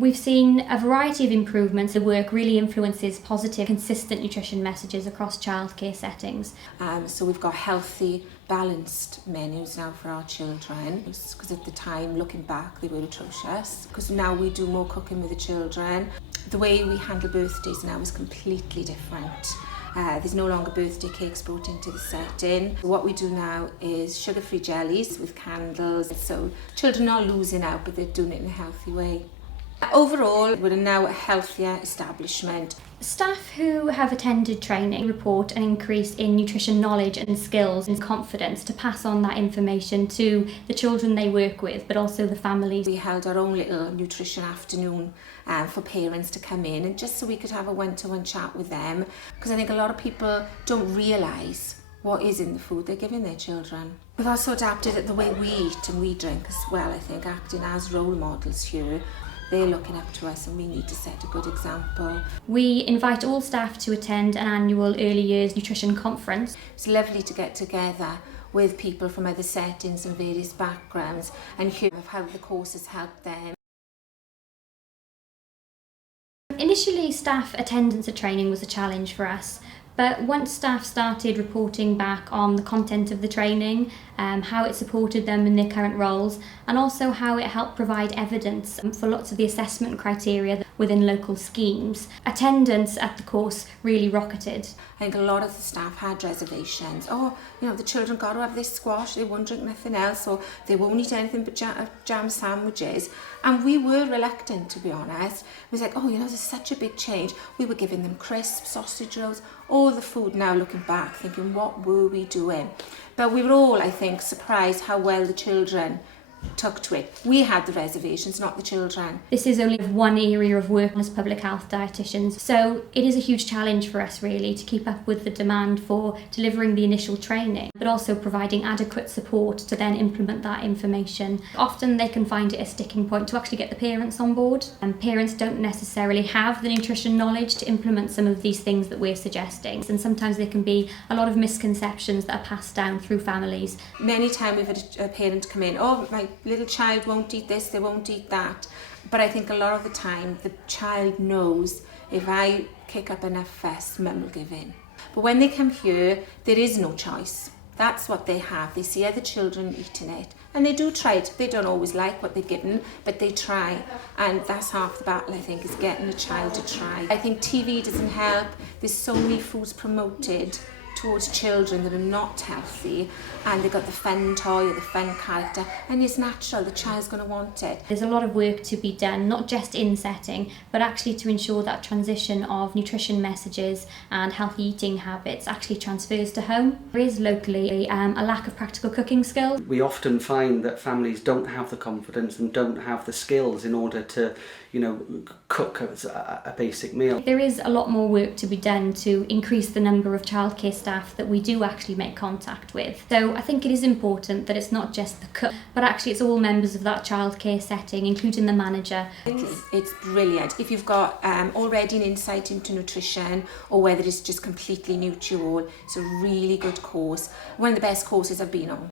We've seen a variety of improvements. The work really influences positive, consistent nutrition messages across childcare settings. So we've got healthy, balanced menus now for our children, because at the time, looking back, they were atrocious. Because now we do more cooking with the children. The way we handle birthdays now is completely different. There's no longer birthday cakes brought into the setting. What we do now is sugar-free jellies with candles. So children are losing out, but they're doing it in a healthy way. Overall, we're now a healthier establishment. Staff who have attended training report an increase in nutrition knowledge and skills and confidence to pass on that information to the children they work with, but also the families. We held our own little nutrition afternoon for parents to come in, and just so we could have a one-to-one chat with them, because I think a lot of people don't realise what is in the food they're giving their children. We've also adapted it the way we eat and we drink as well, I think, acting as role models here. They're looking up to us and we need to set a good example. We invite all staff to attend an annual Early Years Nutrition Conference. It's lovely to get together with people from other settings and various backgrounds and hear of how the course has helped them. Initially, staff attendance at training was a challenge for us. But once staff started reporting back on the content of the training, how it supported them in their current roles, and also how it helped provide evidence for lots of the assessment criteria within local schemes, attendance at the course really rocketed. I think a lot of the staff had reservations. Oh, the children got to have this squash, they won't drink nothing else, or they won't eat anything but jam sandwiches. And we were reluctant, to be honest. It was like, this is such a big change. We were giving them crisps, sausage rolls, all the food now looking back, thinking, what were we doing? But we were all, I think, surprised how well the children took to it. We had the reservations, not the children. This is only one area of work as public health dietitians, so it is a huge challenge for us really to keep up with the demand for delivering the initial training, but also providing adequate support to then implement that information. Often they can find it a sticking point to actually get the parents on board, and parents don't necessarily have the nutrition knowledge to implement some of these things that we're suggesting, and sometimes there can be a lot of misconceptions that are passed down through families. Many times we've had a parent come in, my little child won't eat this, they won't eat that. But I think a lot of the time the child knows, if I kick up enough fuss, mum will give in. But when they come here, there is no choice. That's what they have. They see other children eating it and they do try it. They don't always like what they're given, but they try. And that's half the battle, I think, is getting a child to try. I think TV doesn't help. There's so many foods promoted towards children that are not healthy, and they've got the fun toy or the fun character, and it's natural, the child's going to want it. There's a lot of work to be done, not just in setting, but actually to ensure that transition of nutrition messages and healthy eating habits actually transfers to home. There is locally a lack of practical cooking skills. We often find that families don't have the confidence and don't have the skills in order to cook a basic meal. There is a lot more work to be done to increase the number of childcare staff that we do actually make contact with. So I think it is important that it's not just the cook, but actually it's all members of that childcare setting, including the manager. It's brilliant. If you've got already an insight into nutrition, or whether it's just completely new to you all, it's a really good course. One of the best courses I've been on.